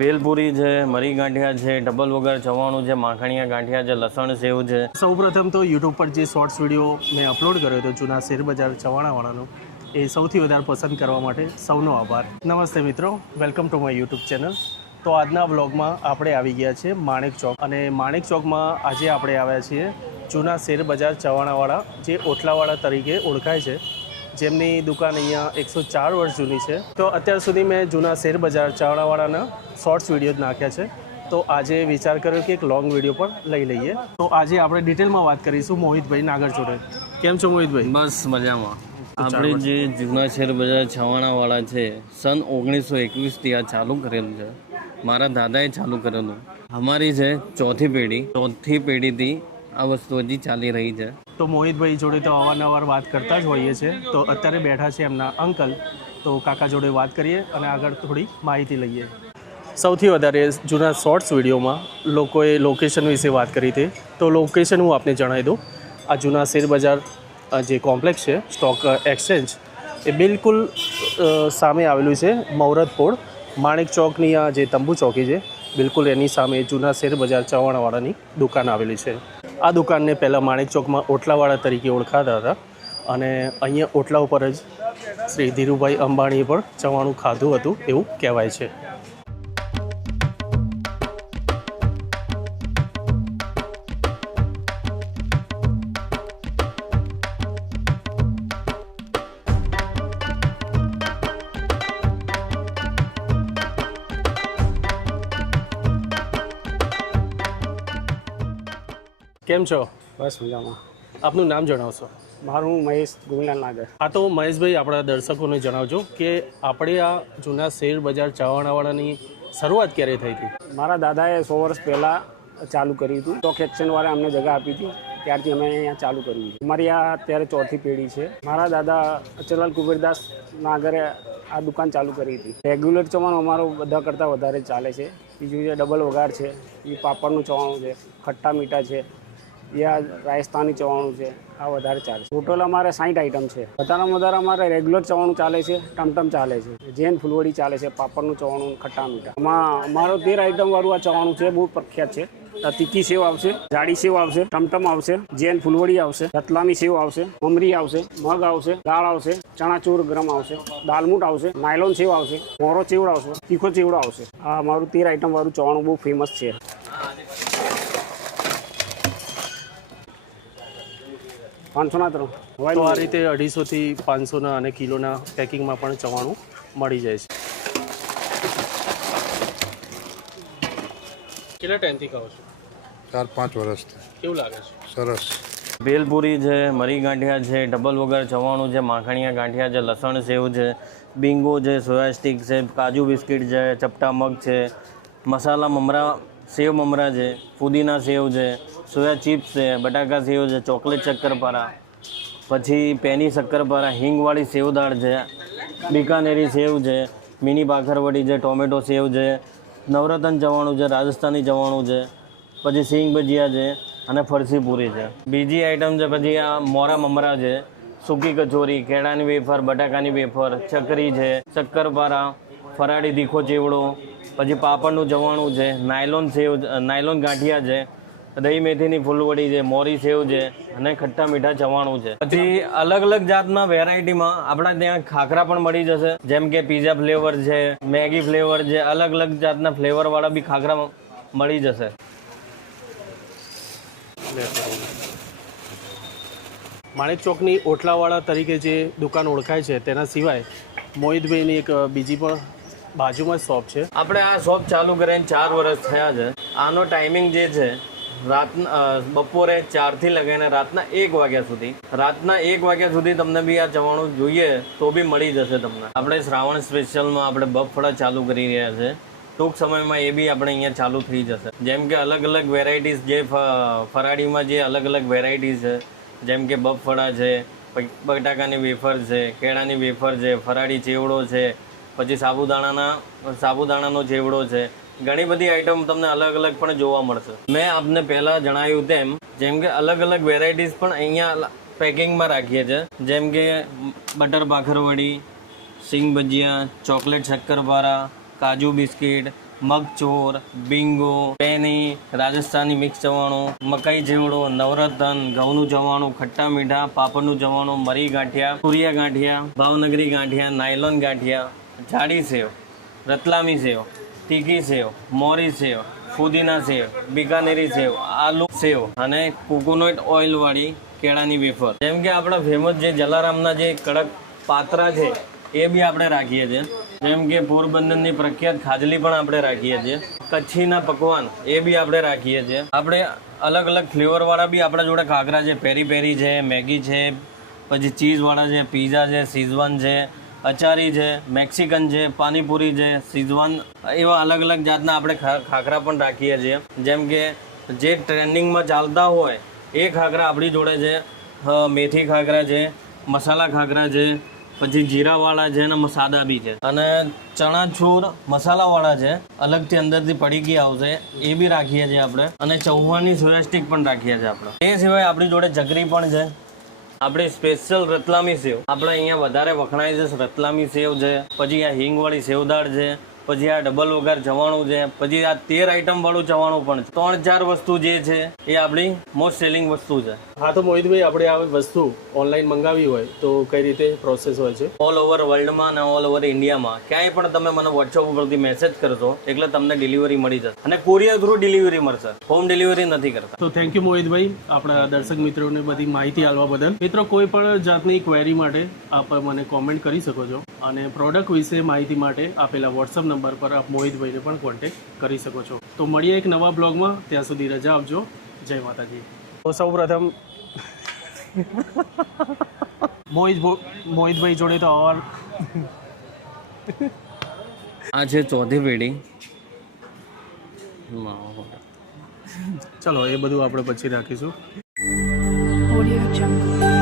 ભેલપુરી છે, મરી ગાંઠિયા છે, ડબલ વગર ચવાણું છે, માખણિયા ગાંઠિયા છે, લસણ સેવ છે. સૌપ્રથમ તો યુટ્યુબ પર જે શોર્ટ્સ વિડીયો મેં અપલોડ કર્યો હતો જૂના શેરબજાર ચવાણાવાળાનો, એ સૌથી વધારે પસંદ કરવા માટે સૌનો આભાર. નમસ્તે મિત્રો, welcome to my YouTube channel. તો આજના વ્લોગમાં આપણે આવી ગયા છીએ માણેક ચોક, અને માણેક ચોકમાં આજે આપણે આવ્યા છીએ જૂના શેરબજાર ચવાણાવાળા, જે ઓટલાવાળા તરીકે ઓળખાય છે, જેમની દુકાન અહીંયા 104 વર્ષ જૂની છે. તો અત્યાર સુધી મેં જૂના શેરબજાર ચવાણાવાળાના શોર્ટ્સ વિડીયો જ નાખ્યા છે, તો આજે વિચાર કર્યો કે એક લોંગ વિડીયો પણ લઈ લઈએ. તો આજે આપણે ડિટેલમાં વાત કરીશું મોહિતભાઈ નાગર જોડે. કેમ છો મોહિતભાઈ? બસ મજામાં. આપણે જે જૂના શેરબજાર છવાણાવાળા છે, સન 1921થી આ ચાલુ કરેલું છે. મારા દાદાએ ચાલુ કરેલું. અમારી છે ચોથી પેઢીથી આ વસ્તુ હજી ચાલી રહી છે. તો મોહિતભાઈ જોડે તો અવારનવાર વાત કરતા જ હોઈએ છીએ. તો અત્યારે બેઠા છે એમના અંકલ, તો કાકા જોડે વાત કરીએ અને આગળ થોડી માહિતી લઈએ. સૌથી વધારે જૂના શોર્ટ્સ વિડીયોમાં લોકોએ લોકેશન વિશે વાત કરી હતી, તો લોકેશન હું આપને જણાવી દઉં. આ જૂના શેરબજાર જે કોમ્પ્લેક્સ છે સ્ટોક એક્સચેન્જ, એ બિલકુલ સામે આવેલું છે. મૌરત પોળ માણેક ચોકની આ જે તંબુ ચોકી છે, બિલકુલ એની સામે જૂના શેરબજાર ચવાણાવાળાની દુકાન આવેલી છે. આ દુકાનને પહેલાં માણેક ચોકમાં ઓટલાવાળા તરીકે ઓળખાતા હતા, અને અહીંયા ઓટલા ઉપર જ શ્રી ધીરુભાઈ અંબાણીએ પણ ચવાણું ખાધું હતું એવું કહેવાય છે. કેમ છો? બસ મજામાં. આપનું નામ જણાવશો? મારું મહેશ ગોવિંદલાલ નાગર. હા, તો મહેશભાઈ આપણા દર્શકોને જણાવજો કે આપણે આ જૂના શેરબજાર ચવાણાવાળાની શરૂઆત ક્યારે થઈ હતી? મારા દાદાએ 100 વર્ષ પહેલાં ચાલુ કર્યું હતું. સ્ટોક એક્સચેન્જવાળા અમને જગા આપી હતી, ત્યારથી અમે અહીંયા ચાલુ કર્યું છે. અમારી આ અત્યારે ચોથી પેઢી છે. મારા દાદા અચરલાલ કુબેરદાસ નાગરે આ દુકાન ચાલુ કરી હતી. રેગ્યુલર ચવાણું અમારો બધા કરતાં વધારે ચાલે છે. બીજું છે ડબલ વઘાર છે, એ પાપડનું ચવાણું છે, ખટ્ટા મીઠા છે, એ આ રાજસ્થાની ચવાણું છે, આ વધારે ચાલે છે. ટોટલ અમારે 60 આઈટમ છે. વધારેમાં વધારે અમારે રેગ્યુલર ચવાણું ચાલે છે, ટમટમ ચાલે છે, જૈન ફૂલવડી ચાલે છે, પાપડનું ચવાણું, ખટ્ટા મીઠા. આમાં અમારો 13 આઈટમ વાળું આ ચવાણું છે, બહુ પ્રખ્યાત છે. તીખી સેવ આવશે, જાડી સેવ આવશે, ટમટમ આવશે, જૈન ફૂલવડી આવશે, રતલામી સેવ આવશે, મમરી આવશે, મગ આવશે, દાળ આવશે, ચણાચૂર ગરમ આવશે, દાલમૂટ આવશે, નાયલોન સેવ આવશે, મોરો ચેવડો આવશે, તીખો ચેવડો આવશે. આ અમારું 13 આઈટમ વાળું ચવાણું બહુ ફેમસ છે. તો આ રીતે 250 થી 500 અને કિલોના પેકિંગમાં પણ ચવાણું મળી જાય છે. કેટલા ટાઈમથી ખાઓ છો? 4-5 વર્ષથી. કેવું લાગે છે? સરસ. ભેલપુરી છે, મરી ગાંઠિયા છે, ડબલ વગર ચવાણું છે, માખણિયા ગાંઠિયા છે, લસણ સેવ છે, બિંગો છે, સોયા સ્ટીક છે, કાજુ બિસ્કિટ છે, ચપટા મગ છે, મસાલા મમરા, સેવ મમરા છે, પુદીના સેવ છે, સોયા ચિપ્સ છે, બટાકા સેવ છે, ચોકલેટ શક્કરપારા, પછી પેની શક્કરપારા, હિંગવાળી સેવદાળ છે, બિકાનેરી સેવ છે, મિની બાખરવડી છે, ટોમેટો સેવ છે, નવરત્ન ચવાણું છે, રાજસ્થાની ચવાણું છે, પછી સિંગ ભજીયા છે અને ફરસી પૂરી છે. બીજી આઈટમ છે પછી આ મોરા મમરા છે, સૂકી કચોરી, કેળાની વેફર, બટાકાની વેફર, ચકરી છે, શક્કરપારા, ફરાળી તીખો ચેવડો, પછી પાપડનું ચવાણું છે, નાયલોન ગાંઠિયા છે, દહીં મેથીની ફૂલવડી છે, મોરી સેવ છે અને ખટ્ટા મીઠા ચવાણું છે. પછી અલગ અલગ જાતના વેરાયટીમાં આપણા ત્યાં ખાખરા પણ મળી જશે, જેમ કે પીઝા ફ્લેવર છે, મેગી ફ્લેવર છે, અલગ અલગ જાતના ફ્લેવરવાળા બી ખાખરા મળી જશે. માણેક ચોકની ઓટલાવાળા તરીકે જે દુકાન ઓળખાય છે, તેના સિવાય મોહિતભાઈની એક બીજી પણ બાજુમાં શોપ છે. આપણે આ શોપ ચાલુ કરીને 4 વર્ષ થયા છે. આનો ટાઈમિંગ જે છે બપોરે 4 થી લગાવીને રાતના 1 વાગ્યા સુધી. રાતના 1 વાગ્યા સુધી તમને બી આ ચવાણું જોઈએ તો બી મળી જશે તમને. આપણે શ્રાવણ સ્પેશિયલમાં આપણે બફળા ચાલુ કરી રહ્યા છે. ટૂંક સમયમાં એ બી આપણે અહીંયા ચાલુ થઈ જશે. જેમ કે અલગ અલગ વેરાયટીઝ, જે ફરાળીમાં જે અલગ અલગ વેરાયટીઝ છે, જેમ કે બફળા છે, બટાકાની વેફર છે, કેળાની વેફર છે, ફરાળી ચેવડો છે, પછી સાબુદાણાનો ચેવડો છે, ઘણી બધી આઈટમ તમને અલગ અલગ પણ જોવા મળશે. મેં આપને પહેલાં જણાવ્યું તેમ, જેમ કે અલગ અલગ વેરાયટીઝ પણ અહીંયા પેકિંગમાં રાખીએ છીએ, જેમ કે બટર બાખરવડી, સિંગ ભજીયા, ચોકલેટ શક્કરપારા, કાજુ બિસ્કિટ, મગચોર, બિંગો, પેની, રાજસ્થાની મિક્સ ચવાણું, મકાઈ ચેવડો, નવરત્ન, ઘઉંનું ચવાણું, ખટ્ટા મીઠા, પાપડનું ચવાણું, મરી ગાંઠિયા, તુરિયા ગાંઠિયા, ભાવનગરી ગાંઠિયા, નાયલોન ગાંઠિયા, જાડી સેવ, રતલામી સેવ, તીખી સેવ, મોરી સેવ, ફુદીના સેવ, બિકાનેરી સેવ, આલુ સેવ અને કોકોનટ ઓઇલવાળી કેળાની વેફર. જેમ કે આપણા ફેમસ જે જલારામના જે કડક પાત્રા છે એ બી આપણે રાખીએ છીએ. જેમ કે પોરબંદરની પ્રખ્યાત ખાજલી પણ આપણે રાખીએ છીએ. કચ્છીના પકવાન એ બી આપણે રાખીએ છીએ. આપણે અલગ અલગ ફ્લેવરવાળા બી આપણા જોડે ખાખરા છે, પેરી પેરી છે, મેગી છે, પછી ચીઝવાળા છે, પીઝા છે, શીઝવાન છે, અચારી છે, મેક્સિકન છે, પાણીપુરી છે, શીઝવાન, એવા અલગ અલગ જાતના આપણે ખાખરા પણ રાખીએ છીએ. જેમ કે જે ટ્રેન્ડિંગમાં ચાલતા હોય એ ખાખરા આપણી જોડે છે. મેથી ખાખરા છે, મસાલા ખાખરા છે, પછી જીરાવાળા છે અને સાદા બી છે, અને ચણાચૂર મસાલાવાળા છે, અલગથી અંદરથી પડીકી આવશે એ બી રાખીએ છીએ આપણે, અને ચૌહાણની સોયા સ્ટિક પણ રાખીએ છીએ આપણે. એ સિવાય આપણી જોડે ચકરી પણ છે. આપણી સ્પેશિયલ રતલામી સેવ આપણે અહીંયા વધારે વખણાય છે. રતલામી સેવ છે, પછી આ હિંગવાળી સેવદાળ છે, પછી આ ડબલ વઘાર ચવાણું છે, પછી આ 13 આઈટમ વાળું ચવાણું પણ છે. 3-4 વસ્તુ જે છે એ આપણી મોસ્ટ સેલિંગ વસ્તુ છે. હા, તો મોહિતભાઈ, આપણે આ વસ્તુ ઓનલાઈન મંગાવી હોય તો કઈ રીતે પ્રોસેસ હોય છે? ઓલ ઓવર વર્લ્ડમાં અને ઓલ ઓવર ઇન્ડિયામાં ક્યાંય પણ તમે મને વોટ્સઅપ ઉપરથી મેસેજ કરશો એટલે તમને ડિલિવરી મળી જશે, અને કોરિયર થ્રુ ડિલિવરી મળશે. હોમ ડિલિવરી નથી કરતા. તો થેન્ક યુ મોહિતભાઈ, આપણા દર્શક મિત્રોને બધી માહિતી આપવા બદલ. મિત્રો, કોઈ પણ જાતની ક્વેરી માટે આપ મને કોમેન્ટ કરી શકો છો, અને પ્રોડક્ટ વિશે માહિતી માટે આપેલા વોટ્સઅપ નંબર પર આપ મોહિતભાઈને પણ કોન્ટેક્ટ કરી શકો છો. તો મળીએ એક નવા બ્લોગમાં. ત્યાં સુધી રજા આપજો. જય માતાજી. તો સૌ પ્રથમ મોહિતભાઈ જોડે તો આ છે ચોથી પેઢી. ચલો, એ બધું આપણે પછી રાખીશું. Audio Jungle.